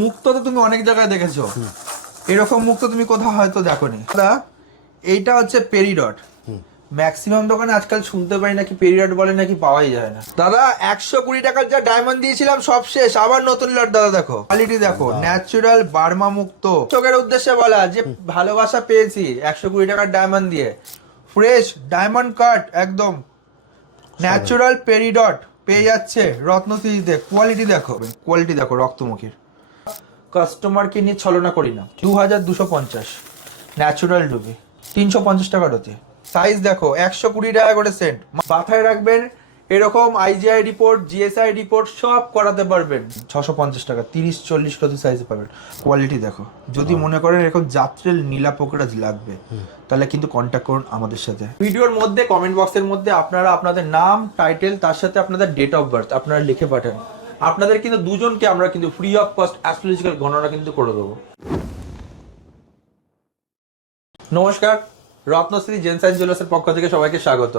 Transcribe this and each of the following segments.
মুক্ত তো তুমি অনেক জায়গায় দেখেছো, এরকম মুক্ত তুমি কোথাও হয়তো দেখোনি। দাদা এইটা হচ্ছে পেরিডট। ম্যাক্সিমাম দোকানে আজকাল শুনতে পাই নাকি পেরিডট বলে নাকি পাওয়াই যায় না। দাদা 120 টাকার যা ডায়মন্ড দিয়েছিলাম সব শেষ, আবার নতুন লট। দাদা দেখো কোয়ালিটি দেখো, ন্যাচারাল বার্মা মুক্ত। চোখের উদ্দেশ্যে বলা যে ভালোবাসা পেয়েছি 120 টাকার ডায়মন্ড দিয়ে। ফ্রেশ ডায়মন্ড কাট একদম ন্যাচারাল পেরিডট পেয়ে যাচ্ছে রত্নশ্রীতে। কোয়ালিটি দেখো, কোয়ালিটি দেখো রক্তমুখীর। কাস্টমারকে নিয়ে ছলনা করি না। 2250 ন্যাচারাল রুবি, 350 টাকার হতে। সাইজ দেখো 120 টাকা করে সেন্ট। মাথায় রাখবেন এরকম আইজিআই রিপোর্ট, জিএসআই রিপোর্ট সব করাতে পারবেন। 650 টাকা 30-40 কত সাইজে পাবেন। কোয়ালিটি দেখো, যদি মনে করেন এরকম যাত্রেল নীলা পোকরাজ লাগবে তাহলে কিন্তু কন্ট্যাক্ট করুন আমাদের সাথে। ভিডিওর মধ্যে কমেন্ট বক্সের মধ্যে আপনারা আপনাদের নাম, টাইটেল, তার সাথে আপনাদের ডেট অফ বার্থ আপনারা লিখে পাঠান। আপনাদের কিন্তু দুজনকে আমরা কিন্তু ফ্রি অফ কস্ট অ্যাস্ট্রোলজিক্যাল গণনা কিন্তু করে দেবো। নমস্কার, রত্নশ্রী জেমস অ্যান্ড জুয়েলার্সের পক্ষ থেকে সবাইকে স্বাগত।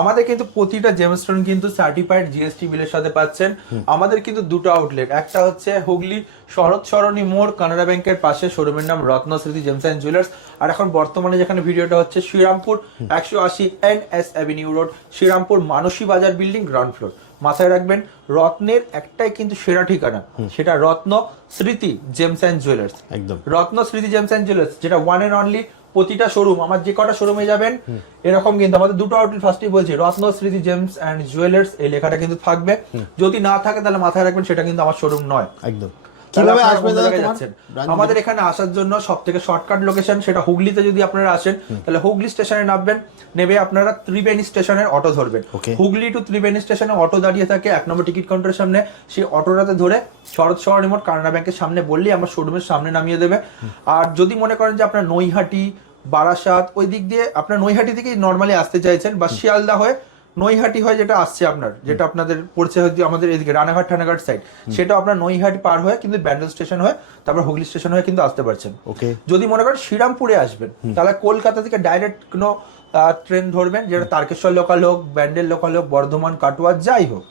আমাদের কিন্তু প্রতিটা জেমস্টোন কিন্তু সার্টিফাইড জিএসটি বিলের সাথে পাচ্ছেন। আমাদের কিন্তু দুটো আউটলেট, একটা হচ্ছে হুগলি শরৎ সরণী মোড় কানাড়া ব্যাংকের পাশে, শোরুমের নাম রত্নশ্রী জেমস অ্যান্ড জুয়েলার্স। আর এখন বর্তমানে যেখানে ভিডিওটা হচ্ছে Srirampur 180 NS avenue road, Srirampur Mansi Bazar building, ground floor. মাথায় রাখবেন রত্নের একটাই কিন্তু সেরা ঠিকানা, সেটা রত্ন স্মৃতি জেমস অ্যান্ড জুয়েলার্স। একদম রত্ন স্মৃতি জেমস অ্যান্ড জুয়েলার্স, যেটা ওয়ান এন্ড অনলি। প্রতিটা শোরুম, আমার যে কটা শোরুমে যাবেন এরকম কিন্তু আমাদের দুটো আউটলেট। ফার্স্টই বলছি রত্ন স্মৃতি জেমস অ্যান্ড জুয়েলার্স, এই লেখাটা কিন্তু থাকবে। যদি না থাকে তাহলে মাথায় রাখবেন সেটা কিন্তু আমার শোরুম নয়। একদম। কিভাবে আসবেন আমাদের এখানে আসার জন্য? সব থেকে শর্টকাট লোকেশন সেটা হুগলিতে। যদি আপনারা আসেন তাহলে হুগলি স্টেশনে নামবেন, নেবে আপনারা ত্রিবেণী স্টেশনের অটো ধরবেন। হুগলি টু ত্রিবেণী স্টেশনে অটো দাঁড়িয়ে থাকে 1 নম্বর টিকিট কাউন্টারের সামনে। সেই অটোটাতে ধরে শরৎ সরণী মোড় কানাড়া ব্যাংকের সামনে বললেই আমার শোরুমের সামনে নামিয়ে দেবে। আর যদি মনে করেন যে আপনার নৈহাটি, বারাসাত ওই দিক দিয়ে, আপনার নৈহাটি থেকেই নর্মালি আসতে চাইছেন, বা শিয়ালদা হয়ে নৈহাটি হয় যেটা আসছে আপনার, যেটা আপনাদের পড়ছে হয়তো আমাদের এদিকে রানাঘাট ঠানাঘাট সাইড, সেটা আপনার নৈহাটি পার হয়ে কিন্তু ব্যান্ডেল স্টেশন হয়ে তারপর হুগলি স্টেশন হয়ে কিন্তু আসতে পারছেন। ওকে। যদি মনে করেন শ্রীরামপুরে আসবেন তাহলে কলকাতা থেকে ডাইরেক্ট কোনো ট্রেন ধরবেন, যেটা তারকেশ্বর লোকাল হোক, ব্যান্ডেল লোকাল হোক, বর্ধমান, কাটোয়া যাই হোক,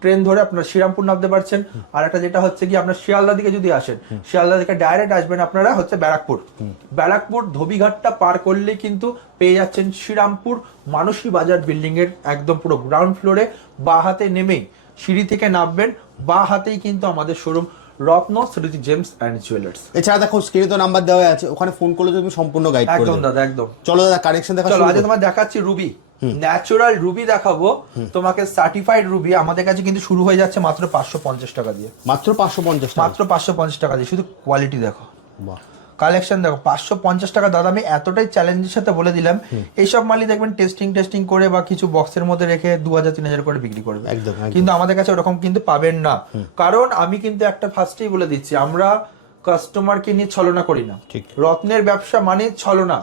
ট্রেন ধরে আপনার শ্রীরামপুর নামতে পারছেন। আর একটা যেটা হচ্ছে কি, আপনার শিয়ালদা দিকে যদি আসেন, শিয়ালদা থেকে ডাইরেক্ট আসবেন আপনারা হচ্ছে ব্যারাকপুর। ব্যারাকপুর ধোবিঘাটটা পার করলেই কিন্তু পেয়ে যাচ্ছেন শ্রীরামপুর মানসী বাজার বিল্ডিং এর একদম পুরো গ্রাউন্ড ফ্লোরে। বা হাতে নেমেই সিঁড়ি থেকে নামবেন, বা হাতেই কিন্তু আমাদের শোরুম রত্ন স্মৃতি জেমস অ্যান্ড জুয়েলার্স। এছাড়া দেখো স্ক্রিনে তো নাম্বার দেওয়া আছে, ওখানে ফোন করলে তুমি সম্পূর্ণ গাইড করে দেবে। একদম দাদা, একদম। চলো দাদা কানেকশন দেখা। চলো আজ তোমার দেখাচ্ছি রুবি, ন্যাচারাল রুবি দেখাবো তোমাকে। সার্টিফাইড রুবি আমাদের কাছে কিন্তু শুরু হয়ে যাচ্ছে মাত্র 550 টাকা দিয়ে। মাত্র 550 টাকা? মাত্র 550 টাকা দিয়ে। শুধু কোয়ালিটি দেখো, বাহ, কালেকশন দেখো। 550 টাকা দাদা, আমি এতটাই চ্যালেঞ্জের সাথে বলে দিলাম, এইসব মালই দেখবেন টেস্টিং করে বা কিছু বক্সের মধ্যে রেখে 2000-3000 করে বিক্রি করবে। একদম। কিন্তু আমাদের কাছে ওরকম কিন্তু পাবেন না, কারণ আমি কিন্তু একটা ফার্স্টেই বলে দিচ্ছি, আমরা কাস্টমারকে নিয়ে ছলনা করি না। ঠিক। রত্নের ব্যবসা মানে ছলনা,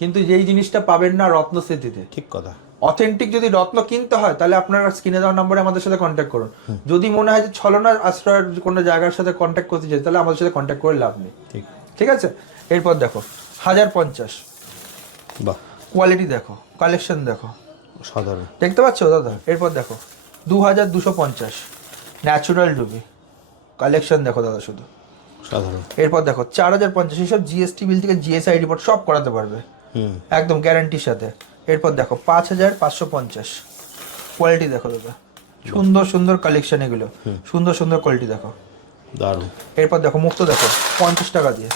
কিন্তু যেই জিনিসটা পাবেন না রত্ন স্মৃতিতে। ঠিক কথা। অথেন্টিক যদি রত্ন কিনতে হয় তাহলে আপনারা স্ক্রিনে দেওয়া নম্বরে আমাদের সাথে কন্ট্যাক্ট করুন। যদি মনে হয় যে ছলনার আশ্রয়ের কোনো জায়গার সাথে কন্ট্যাক্ট করতে চাই তাহলে আমাদের সাথে কন্ট্যাক্ট করে লাভ নেই। ঠিক, ঠিক আছে। এরপর দেখো 1050, বাহ, কোয়ালিটি দেখো, কালেকশন দেখো, সাধারণ। দেখতে পাচ্ছ দাদা? এরপর দেখো 2250 ন্যাচারাল রুবি, কালেকশন দেখো দাদা শুধু সাধারণ। এরপর দেখো 4050, এইসব জিএসটি বিল থেকে জিএসআই রিপোর্ট সব করাতে পারবে একদম গ্যারান্টির সাথে। এরপর দেখো 5550, কোয়ালিটি দেখো দাদা, সুন্দর সুন্দর কালেকশন, এগুলো সুন্দর সুন্দর কোয়ালিটি দেখো, দারুণ। এরপর দেখো মুক্ত দেখো 50 টাকা দিয়ে।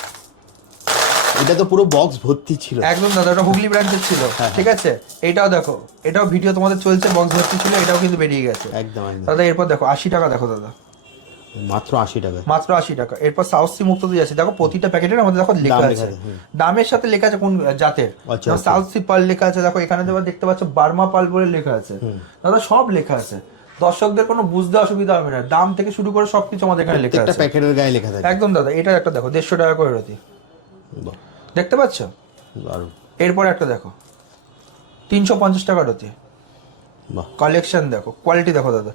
এটা তো পুরো বক্স ভর্তি ছিল। একদম দাদা, এটা হুগলি ব্রাঞ্চের ছিল। ঠিক আছে। এটাও দেখো, এটাও ভিডিও তোমাদের চলছে, বক্স ভর্তি ছিল, এটাও কিন্তু বেরিয়ে গেছে। একদম একদম দাদা এরপর দেখো 80 টাকা দেখো দাদা, মাত্র 80 টাকা। মাত্র 80 টাকা। এরপর সাউথ সি মুক্ত দিয়ে আছে, দেখো প্রতিটা প্যাকেটের আমাদের দেখো লেখা আছে, দামের সাথে লেখা আছে কোন জাতের। সাউথ সি পাল লেখা আছে, দেখো এখানে দেখতে পাচ্ছ বার্মা পাল বলে লেখা আছে। দাদা সব লেখা আছে, দর্শকদের কোনো বুঝতে অসুবিধা হবে না, দাম থেকে শুরু করে সবকিছু আমাদের এখানে লেখা আছে, প্যাকেটের গায়ে লেখা থাকে। একদম দাদা। এটা একটা দেখো 150 টাকা করে রতি, দেখতে পাচ্ছ? দারুণ। এরপর একটা দেখো 350 টাকা রতি, বাহ, কালেকশন দেখো, কোয়ালিটি দেখো দাদা।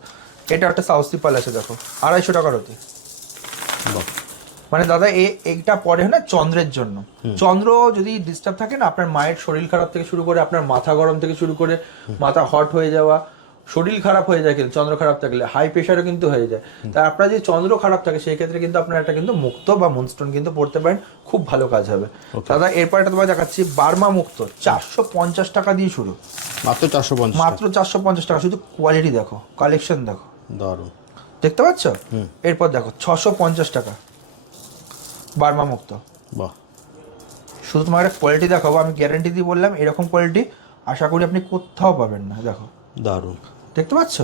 এটা একটা সাউথ সি পাল আছে দেখো 250 টাকা রতি। বাহ, মানে দাদা এইটা পরে না চন্দ্রের জন্য। চন্দ্র যদি ডিস্টার্ব থাকে না, আপনার মায়ের শরীর খারাপ থেকে শুরু করে আপনার মাথা গরম থেকে শুরু করে মাথা হট হয়ে যাওয়া, শরীর খারাপ হয়ে যায়, কিন্তু চন্দ্র খারাপ থাকলে হাই প্রেশারও কিন্তু হয়ে যায়। তাই আপনার যদি চন্দ্র খারাপ থাকে সেই ক্ষেত্রে কিন্তু আপনার একটা কিন্তু মুক্ত বা মুনস্টোন কিন্তু পড়তে পারেন, খুব ভালো কাজ হবে। দাদা এরপর একটা তোমায় দেখাচ্ছি বার্মা মুক্ত, 450 টাকা দিয়ে শুরু, মাত্র 450, মাত্র 450 টাকা। শুধু কোয়ালিটি দেখো, কালেকশন দেখো, দারুণ। দেখতে পাচ্ছ? এরপর দেখো 650 টাকা বার্মা মুক্ত। বাহ, শুধু তোমার একটা কোয়ালিটি দেখাবো, আমি গ্যারান্টি দিয়ে বললাম এরকম কোয়ালিটি আশা করি আপনি কোথাও পাবেন না। দেখো দারুণ, দেখতে পাচ্ছ?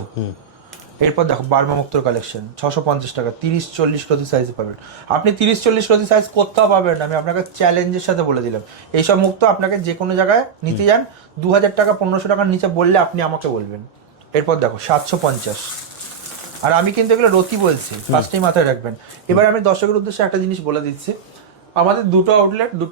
এরপর দেখো বার্মা মুক্তর কালেকশন 650 টাকা, 30-40 রতি সাইজ পাবেন। আপনি 30-40 রতি সাইজ কোথাও পাবেন না, আমি আপনাকে চ্যালেঞ্জের সাথে বলে দিলাম। এইসব মুক্ত আপনাকে যে কোনো জায়গায় নিতে যান 2000 টাকা 1500 টাকার নিচে বললে আপনি আমাকে বলবেন। এরপর দেখো 750, আর আমি কিন্তু এগুলো রতি বলছি, ফার্স্টেই মাথায় রাখবেন। এবার আমি দর্শকের উদ্দেশ্যে একটা জিনিস বলে দিচ্ছি, আমাদের দুটো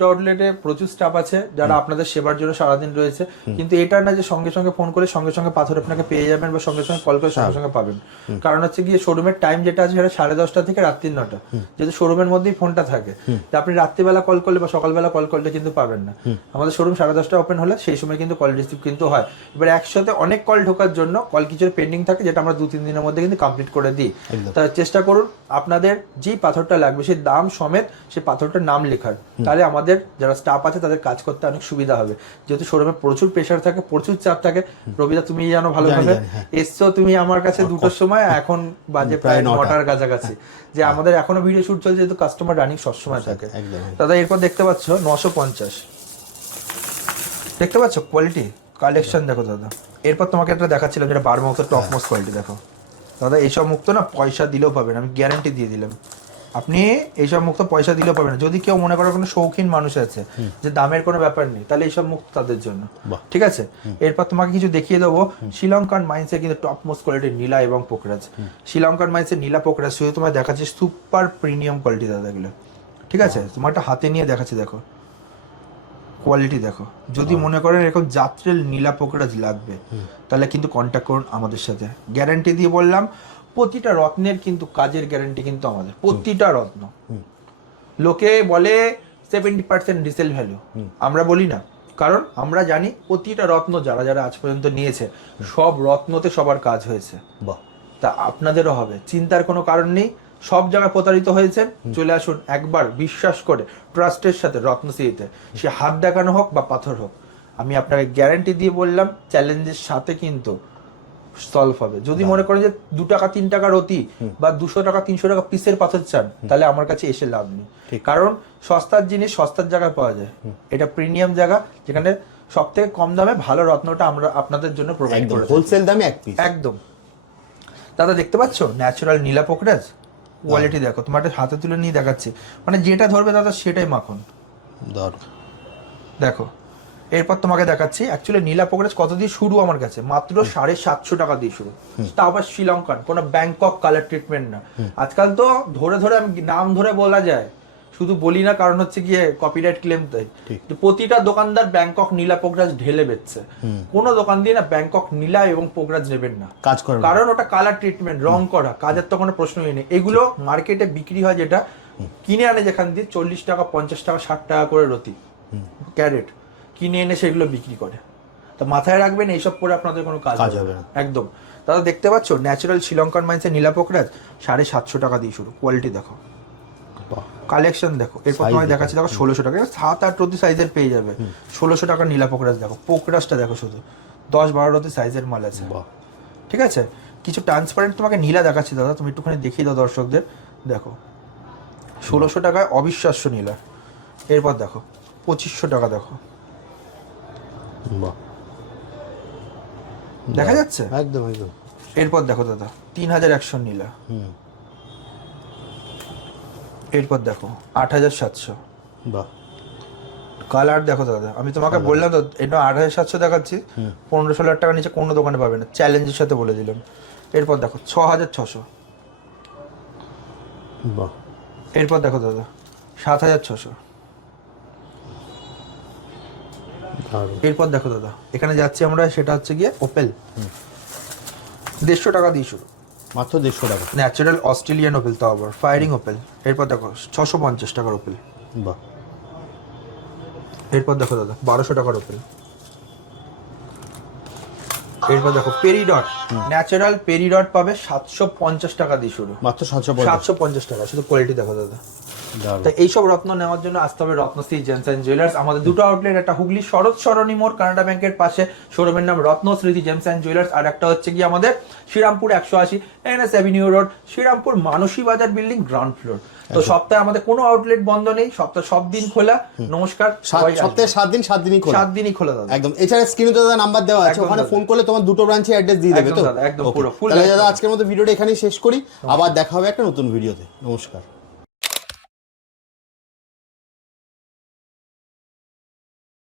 আউটলেটে প্রচুর স্টাফ আছে যারা আপনাদের সেবার জন্য সারাদিন রয়েছে, কিন্তু এটা না যে সঙ্গে সঙ্গে ফোন করে সঙ্গে সঙ্গে পাথর আপনাকে পেয়ে যাবেন বা সঙ্গে সঙ্গে কল করে সঙ্গে সঙ্গে পাবেন। কারণ হচ্ছে গিয়ে শোরুমের টাইম যেটা আছে সেটা 10:30 থেকে রাত্রি 9টা, যেহেতু শোরুমের মধ্যেই ফোনটা থাকে, তা আপনি রাত্রিবেলা কল করলে বা সকালবেলা কল করলে কিন্তু পাবেন না। আমাদের শোরুম 10:30 ওপেন হলে সেই সময় কিন্তু কল রিসিভ কিন্তু হয়। এবার একসাথে অনেক কল ঢোকার জন্য কল কিছু পেন্ডিং থাকে, যেটা আমরা 2-3 দিনের মধ্যে কিন্তু কমপ্লিট করে দিই। তাই চেষ্টা করুন আপনাদের যেই পাথরটা লাগবে সেই দাম সমেত সেই পাথরটার নাম লেখার, তাহলে আমাদের যারা স্টাফ আছে তাদের কাজ করতে অনেক সুবিধা হবে। যেহেতু শোরুমে প্রচুর প্রেশার থাকে, প্রচুর চাপ থাকে। রবিদা তুমি জানো ভালোভাবে, এসছো তুমি আমার কাছে 2টোর সময়, এখন বাজে প্রায় 9টার কাছাকাছি, যে আমাদের এখনো ভিডিও শুট চলছে, যেহেতু কাস্টমার রানিং সবসময় থাকে। দাদা এরপর দেখতে পাচ্ছ 950, দেখতে পাচ্ছ কোয়ালিটি কালেকশন দেখো দাদা। এরপর তোমাকে একটা দেখাচ্ছিলাম যেটা বার্মা মুক্ত টপ মোস্ট কোয়ালিটি দেখো দাদা। এইসব মুক্ত না পয়সা দিলেও পাবেন, আমি গ্যারান্টি দিয়ে দিলাম। আপনি এইসব মুক্ত পয়সা দিলেও পাবেন। যদি কেউ মনে করো কোনো শৌখিন মানুষ আছে যে দামের কোনো ব্যাপার নেই, তাহলে এইসব মুক্ত তাদের জন্য, ঠিক আছে? এরপর তোমাকে কিছু দেখিয়ে দেবো শ্রীলঙ্কান মাইন্সের কিন্তু টপ মোস্ট কোয়ালিটির নীলা এবং পোকরাজ। শ্রীলঙ্কান মাইন্সের নীলা পোকরাজ শুধু তোমার দেখাচ্ছি সুপার প্রিমিয়াম কোয়ালিটি দাদা এগুলো, ঠিক আছে? তোমার একটা হাতে নিয়ে দেখাচ্ছি, দেখো কোয়ালিটি দেখো। যদি মনে করেন এরকম যাত্রের নীলা পোকরাজ লাগবে তাহলে কিন্তু কন্ট্যাক্ট করুন আমাদের সাথে। গ্যারান্টি দিয়ে বললাম, প্রতিটা রত্নের কিন্তু কাজের গ্যারান্টি কিন্তু আমাদের, প্রতিটা রত্ন। লোকে বলে 70% রিসেল ভ্যালু, আমরা বলি না, কারণ আমরা জানি প্রতিটা রত্ন যারা যারা আজ পর্যন্ত নিয়েছে সব রত্নতে সবার কাজ হয়েছে। তা আপনাদেরও হবে, চিন্তার কোনো কারণ নেই। সব জায়গায় প্রতারিত হয়েছেন, চলে আসুন একবার বিশ্বাস করে ট্রাস্টের সাথে রত্নশ্রীতে, সে হাত দেখানো হোক বা পাথর হোক। আমি আপনাকে গ্যারান্টি দিয়ে বললাম চ্যালেঞ্জের সাথে কিন্তু সলভ হবে। যদি মনে করেন যে 2 টাকা 3 টাকা রতি বা 200 টাকা 300 টাকা পিসের পাথর চান, তাহলে আমার কাছে এসে লাভ নেই। কারণ সস্তার জিনিস সস্তার জায়গায় পাওয়া যায়, এটা প্রিমিয়াম জায়গা যেখানে সব থেকে কম দামে ভালো রত্নটা আমরা আপনাদের জন্য প্রোভাইড করে হোলসেল দামে এক পিস একদম। দাদা দেখতে পাচ্ছ ন্যাচারাল নীলা পোকরাজ, কোয়ালিটি দেখো। তোমার হাতে তুলে নিয়ে দেখাচ্ছি, মানে যেটা ধরবে দাদা সেটাই মাখন, দেখো। এরপর তোমাকে দেখাচ্ছি অ্যাকচুয়ালি নীলা পোকরাজ কত দিয়ে শুরু আমার কাছে, মাত্র 750 টাকা দিয়ে শুরু। তা আবার শ্রীলঙ্কান, কোনো ব্যাংকক কালার ট্রিটমেন্ট না। আজকাল তো ধরে ধরে আমি নাম ধরে বলা যায়, শুধু বলি না কারণ হচ্ছে গিয়ে কপিরাইট ক্লেম। তাই প্রতিটা দোকানদার ব্যাংকক নীলা পোকরাজ ঢেলে বেচছে। কোনো দোকান দিয়ে না ব্যাংকক নীলা এবং পোকরাজ নেবেন না, কাজ করে, কারণ ওটা কালার ট্রিটমেন্ট, রং করা, কাজের তো কোনো প্রশ্নই নেই। এগুলো মার্কেটে বিক্রি হয় যেটা কিনে আনে যেখান দিয়ে 40 টাকা 50 টাকা 60 টাকা করে রতি ক্যারেট কিনে এনে সেগুলো বিক্রি করে। তো মাথায় রাখবেন এইসব করে আপনাদের কোনো কাজ হবে না একদম। দাদা দেখতে পাচ্ছ ন্যাচারাল শ্রীলঙ্কান মাইন্সের নীলা পোকরাজ 750 টাকা দিয়ে শুরু। কোয়ালিটি দেখো, কালেকশন দেখো। এরপর তোমায় দেখাচ্ছি দেখো 1600 টাকা, 7-8 রতি সাইজের পেয়ে যাবে। 1600 টাকা নীলা পোকরাজ দেখো। পোকরাজটা দেখো, শুধু 10-12 রতি সাইজের মাল আছে, ঠিক আছে? কিছু ট্রান্সপারেন্ট তোমাকে নীলা দেখাচ্ছি দাদা, তুমি একটুখানি দেখিয়ে দাও দর্শকদের। দেখো 1600 টাকায় অবিশ্বাস্য নীলা। এরপর দেখো 2500 টাকা দেখো, দেখা যাচ্ছে একদম একদম। এরপর দেখো দাদা 3100 নীলা। এরপর দেখো 8700। কালার দেখো দাদা, আমি তোমাকে বললাম তো এটা 8700 দেখাচ্ছি, 1500 টাকা নিচে কোনো দোকানে পাবে না, চ্যালেঞ্জের সাথে বলে দিলাম। এরপর দেখো 6600। এরপর দেখো দাদা 7600। এরপর দেখো দাদা এখানে যাচ্ছি আমরা, সেটা হচ্ছে গিয়ে ওপেল, 150 টাকা দিয়ে শুরু, মাত্র 150 টাকা। ন্যাচারাল অস্ট্রেলিয়ান ওপেল, তো আবার ফায়ারিং ওপেল। এরপর দেখো 650 টাকার ওপেল। এরপর দেখো দাদা 1200 টাকার ওপেল। এরপর দেখো পেরিডট, ন্যাচারাল পেরিডট পাবে 750 টাকা দিয়ে শুরু, মাত্র 750 টাকা। শুধু কোয়ালিটি দেখো দাদা। তো এইসব রত্ন নেওয়ার জন্য আসতে হবে রত্নশ্রী জেমস অ্যান্ড জুয়েলার্স। আমাদের দুটো আউটলেট, একটা হুগলি শরৎ সরণী মোড় কানাডা ব্যাংকের পাশে, শোরুমের নাম রত্নশ্রী জেমস অ্যান্ড জুয়েলার্স। আর একটা হচ্ছে কি আমাদের Srirampur 180 NS avenue road, Srirampur Mansi Bazar building, ground floor. তো সপ্তাহে আমাদের কোনো আউটলেট বন্ধ নেই, সপ্তাহে সব দিন খোলা। নমস্কার, সপ্তাহে 7 দিন 7 দিনই খোলা, 7 দিনই খোলা দাদা। একদম। এছাড়া স্ক্রিনে তো দাদা নাম্বার দেওয়া আছে, ওখানে ফোন করলে তোমার দুটো ব্রাঞ্চে অ্যাড্রেস দিয়ে দেবে তো একদম পুরো ফুল। তাহলে দাদা আজকের মতো ভিডিওটা এখানেই শেষ করি, আবার দেখা হবে একটা নতুন ভিডিওতে। নমস্কার।